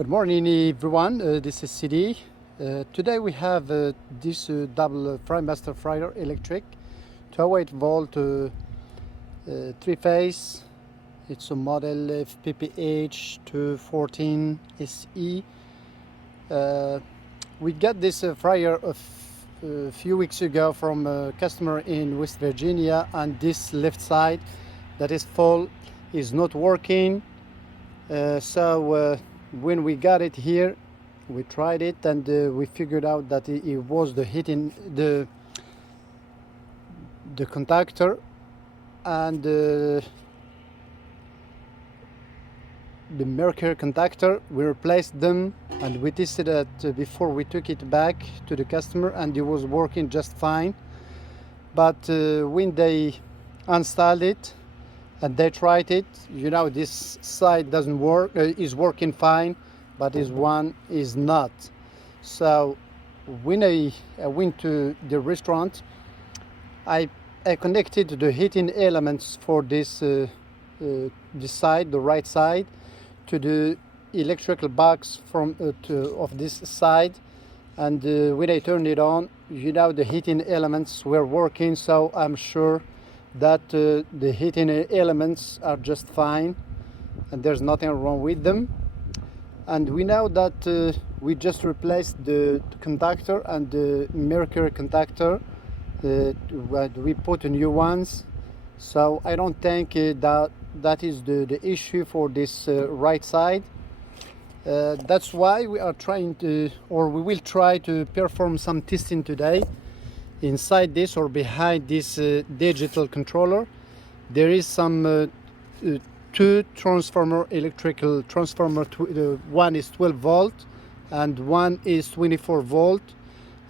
Good morning everyone, this is CD. Today we have this double Frymaster Industrial Electric 208 volt 3-phase. It's a model FPPH2 14 SE. We got this fryer a few weeks ago from a customer in West Virginia, and this left side that is full is not working. When we got it here, we tried it and we figured out that it was the heating, the contactor and the mercury contactor. We replaced them and we tested it before we took it back to the customer, and it was working just fine. But when they installed it and they tried it, this side doesn't work, is working fine, but this one is not. So when I went to the restaurant, I connected the heating elements for this side, the right side, to the electrical box from of this side, and when I turned it on, the heating elements were working. So I'm sure that the heating elements are just fine and there's nothing wrong with them. And we know that we just replaced the contactor and the mercury contactor. We put new ones, so I don't think that is the issue for this right side. That's why we are trying to, or we will try to perform some testing today. Inside this or behind this digital controller, there is some two electrical transformer. One is 12 volt and one is 24 volt,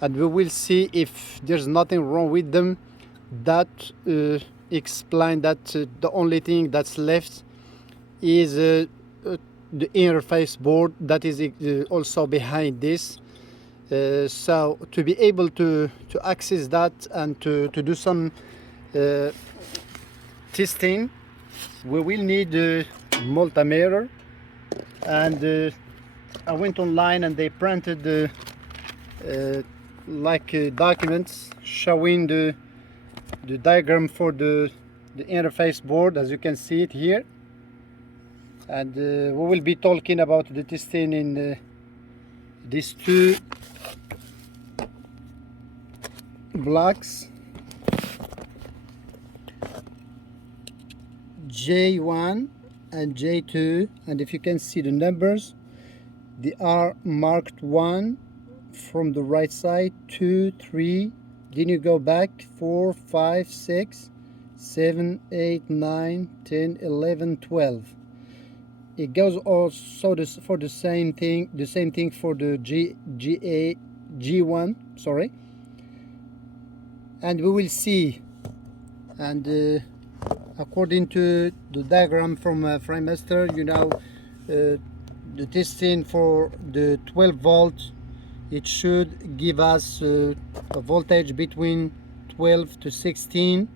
and we will see if there's nothing wrong with them. That explain that the only thing that's left is the interface board that is also behind this. So to be able to access that and to do some testing, we will need a multimeter. And I went online and they printed documents showing the diagram for the interface board, as you can see it here. And we will be talking about the testing in these two blocks, J1 and J2, and if you can see the numbers, they are marked 1 from the right side, 2, 3, then you go back 4, 5, 6, 7, 8, 9, 10, 11, 12. It goes also for the same thing for the G1, sorry. And we will see, and according to the diagram from Frymaster, the testing for the 12 volt, it should give us a voltage between 12 to 16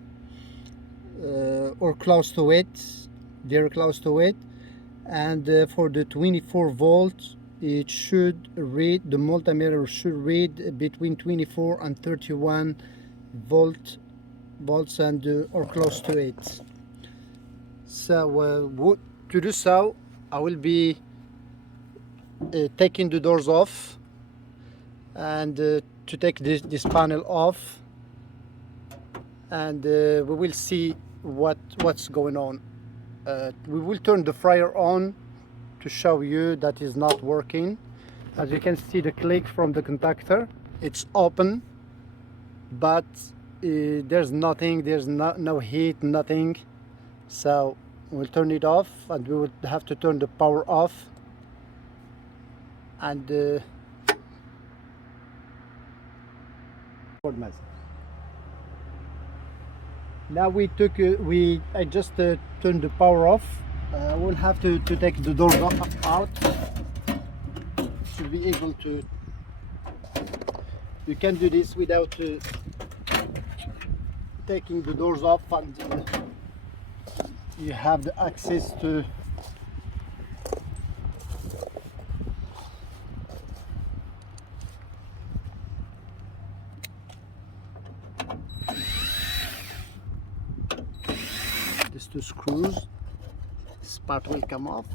or close to it, very close to it. And for the 24 volt, it should read, the multimeter should read between 24 and 31 volts and or close to it. So to do so, I will be taking the doors off and to take this panel off, and we will see what's going on. We will turn the fryer on to show you that is not working. As you can see, the click from the contactor, it's open, but there's nothing, there's no heat, nothing. So we'll turn it off, and we will have to turn the power off. And now I just turned the power off. We'll have to take the doors out to be able to. You can do this without taking the doors off, and you have the access to screws. This part will come off.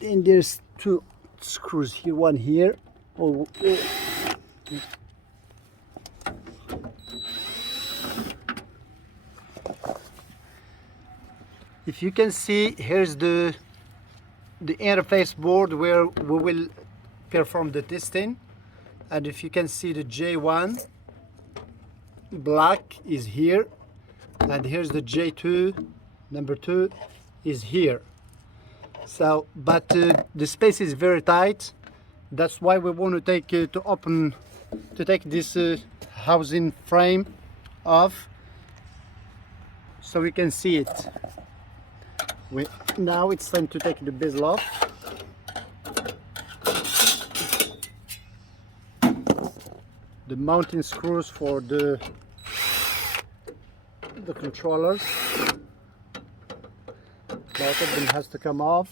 Then there's two screws here, one here. If you can see, here's the interface board where we will perform the testing, and if you can see, the J1 black is here, and here's the J2 number 2 is here. So but the space is very tight. That's why we want to take take this housing frame off so we can see it. Now it's time to take the bezel off. The mounting screws for the controllers, both of them has to come off.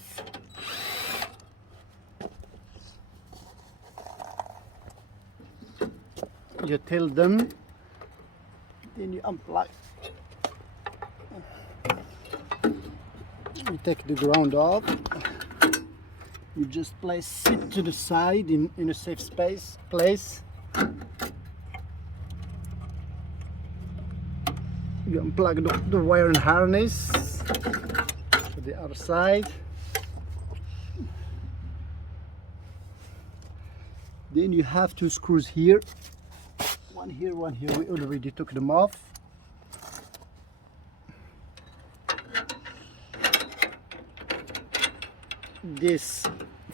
You tilt them, then you unplug. You take the ground off. You just place it to the side in a safe place. You unplug the wire and harness to the other side. Then you have two screws here. One here, one here. We already took them off. This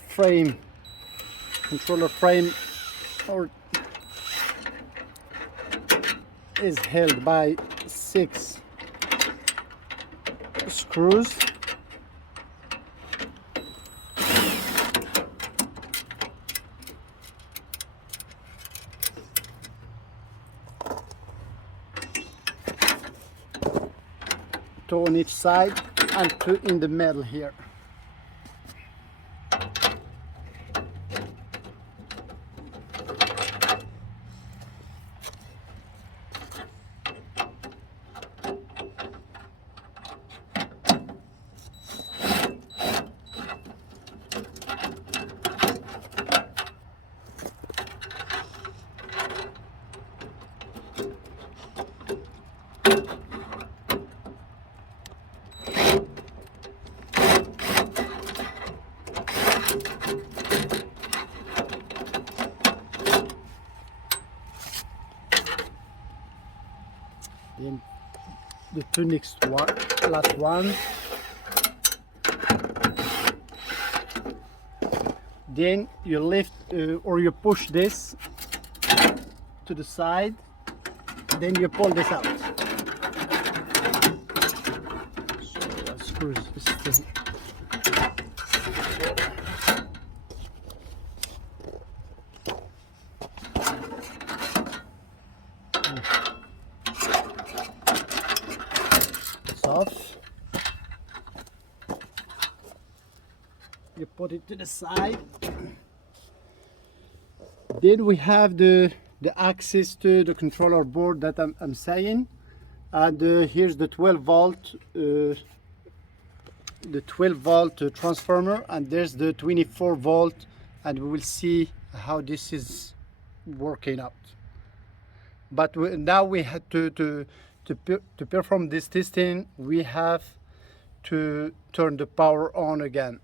frame, controller frame, is held by 6 screws. Two on each side and 2 in the middle here. Then the two last one. Then you lift or you push this to the side. Then you pull this out. So that screws this thing. Off. You put it to the side. Then we have the access to the controller board that I'm saying, and here's the 12 volt transformer, and there's the 24 volt, and we will see how this is working out. But now we had to perform this testing, we have to turn the power on again.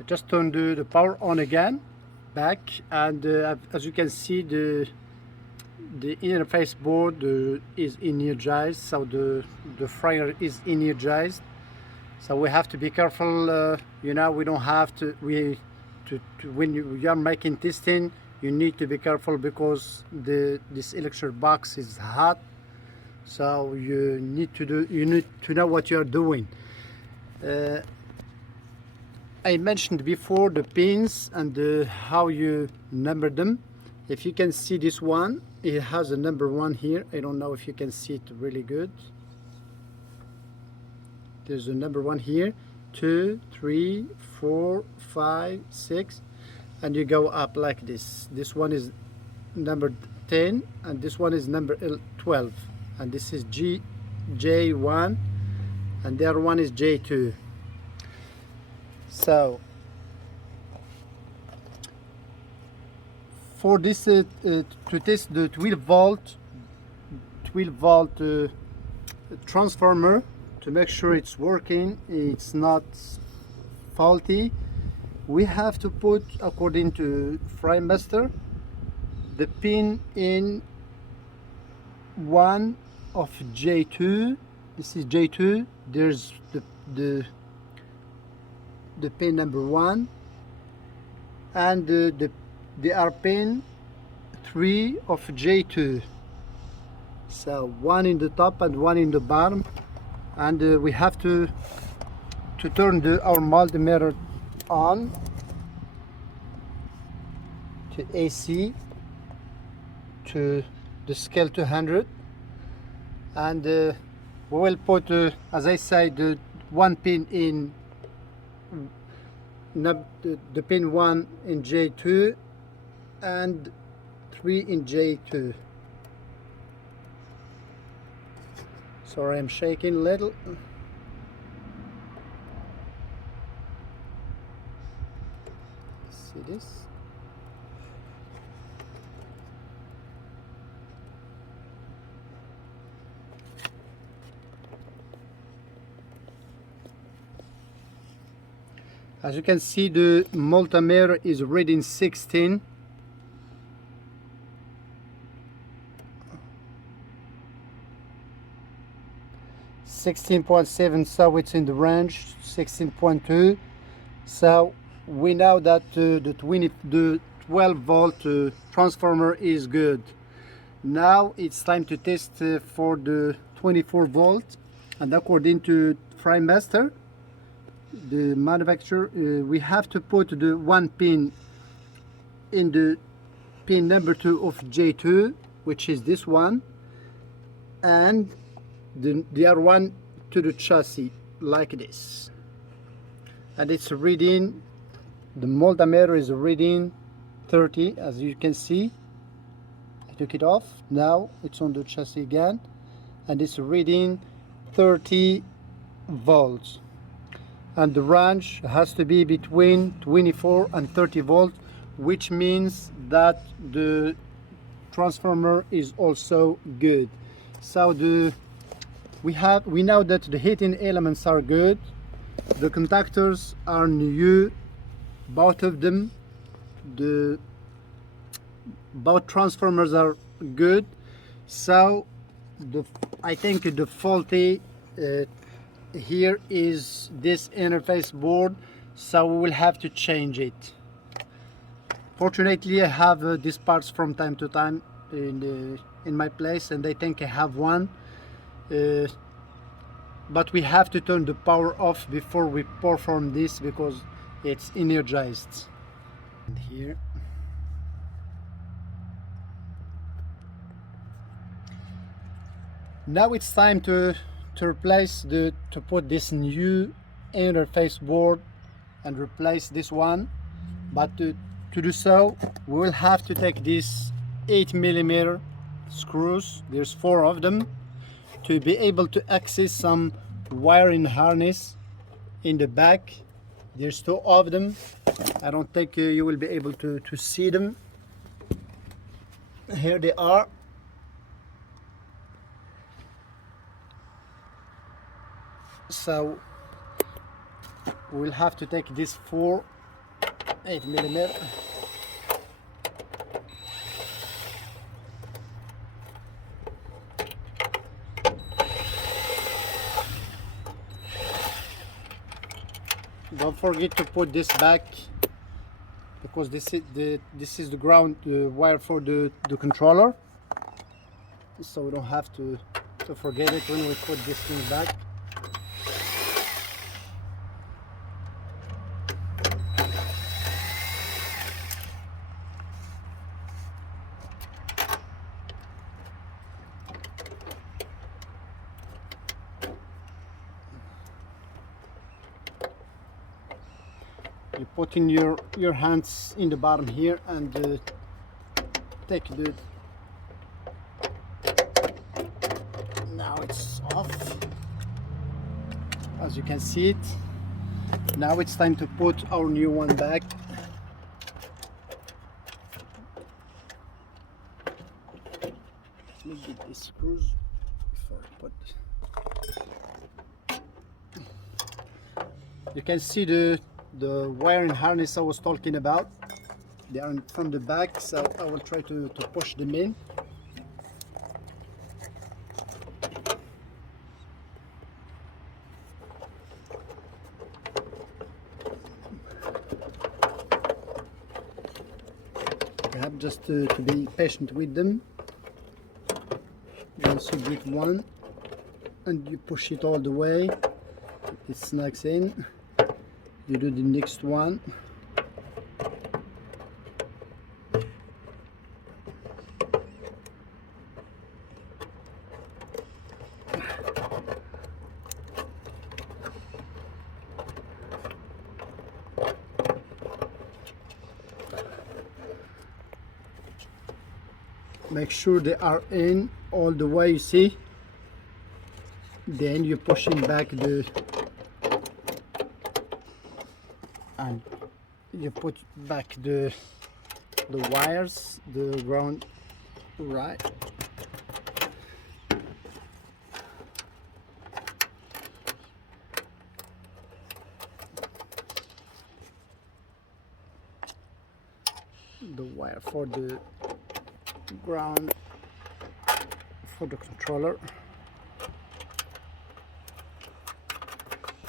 I just turn the power on again, back, and as you can see, the interface board is energized, so the fryer is energized. So we have to be careful. You know, we don't have to. When you are making testing, you need to be careful because this electric box is hot, so you need to know what you are doing. I mentioned before the pins and how you number them. If you can see this one, it has a number 1 here. I don't know if you can see it really good. There's a number 1 here. 2, 3, 4, 5, 6, and you go up like this. This one is number 10 and this one is number 12, and this is J1 and the other one is J2. So for this to test the 12 volt transformer, to make sure it's working, it's not faulty, we have to put, according to Frymaster, the pin in one of J2. This is J2. There's the pin number 1, and the R pin 3 of J2. So one in the top and one in the bottom, and we have to turn our multimeter on to AC to the scale 200, and we will put, as I said, the one pin in the pin 1 in J2 and 3 in J2. Sorry, I'm shaking a little. See this? As you can see, the multimeter is reading 16. .7, so it's in the range. 16.2. So we know that the 12 volt transformer is good. Now it's time to test for the 24 volt, and according to Frymaster, the manufacturer, we have to put the one pin in the pin number 2 of J2, which is this one, and the other one to the chassis like this, and it's reading, the multimeter is reading 30. As you can see, I took it off, now it's on the chassis again, and it's reading 30 volts, and the range has to be between 24 and 30 volts, which means that the transformer is also good. So we know that the heating elements are good, the contactors are new, both of them, both transformers are good. So I think the faulty here is this interface board, so we will have to change it. Fortunately, I have these parts from time to time in my place, and I think I have one. But we have to turn the power off before we perform this because it's energized. And here, now it's time to replace to put this new interface board and replace this one. But to do so, we will have to take these 8mm screws, there's 4 of them, to be able to access some wiring harness in the back. There's 2 of them. I don't think you will be able to see them. Here they are. So we'll have to take these 4 8mm. Don't forget to put this back, because this is the ground wire for the controller, so we don't have to forget it when we put this thing back. You put in your hands in the bottom here and take the, now it's off, as you can see it. Now it's time to put our new one back. Let me get these screws before I put. You can see the wiring harness I was talking about. They are from the back, so I will try to push them in. You have just to be patient with them. Once you get one and you push it all the way, it snags in. You do the next one. Make sure they are in all the way, you see. Then you're pushing back the, and you put back the wires, the ground, right. The wire for the ground for the controller.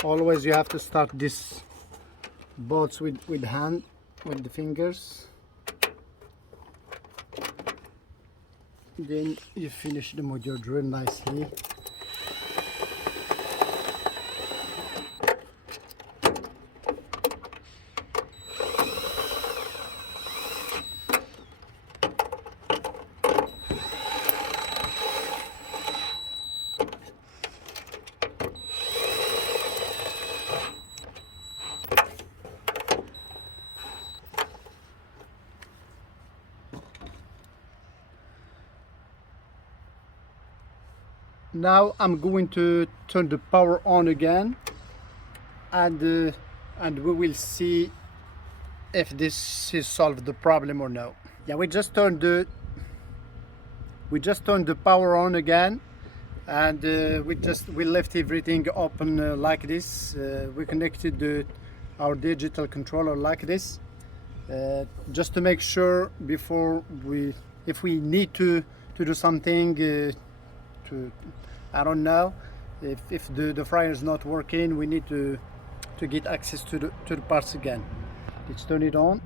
Always you have to start this bolts with hand, with the fingers. Then you finish them with your drill nicely. Now I'm going to turn the power on again, and we will see if this has solved the problem or no. Yeah, we just turned the power on again, and we left everything open like this. We connected our digital controller like this, just to make sure before if we need to do something. I don't know, if the fryer is not working, we need to get access to the parts again. Let's turn it on,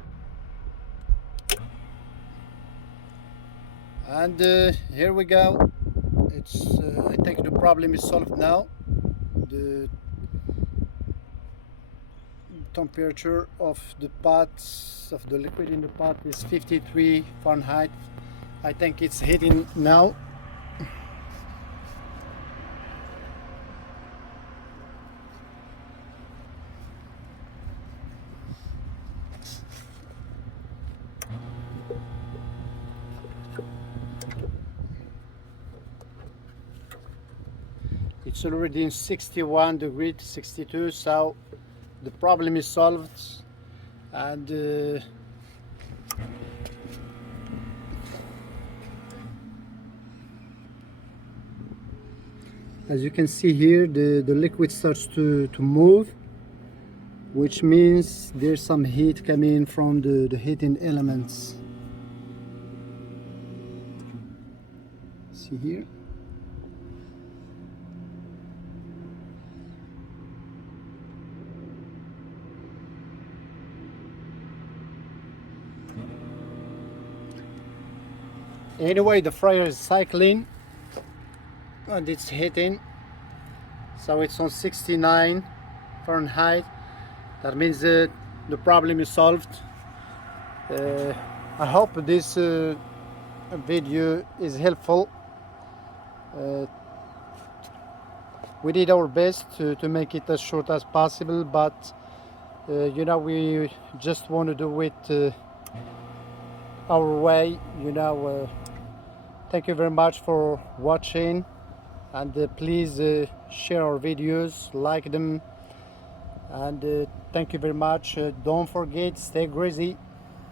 and here we go. It's I think the problem is solved now. The temperature of the pots, of the liquid in the pot, is 53 Fahrenheit. I think it's heating now. It's already in 61 degrees, 62, so the problem is solved. And as you can see here, the liquid starts to move, which means there's some heat coming from the heating elements. See here? Anyway, the fryer is cycling and it's heating, so it's on 69 Fahrenheit. That means the problem is solved. I hope this video is helpful. We did our best to make it as short as possible, but You know, we just want to do it our way. You know, thank you very much for watching, and please share our videos, like them, and thank you very much. Don't forget, stay greasy.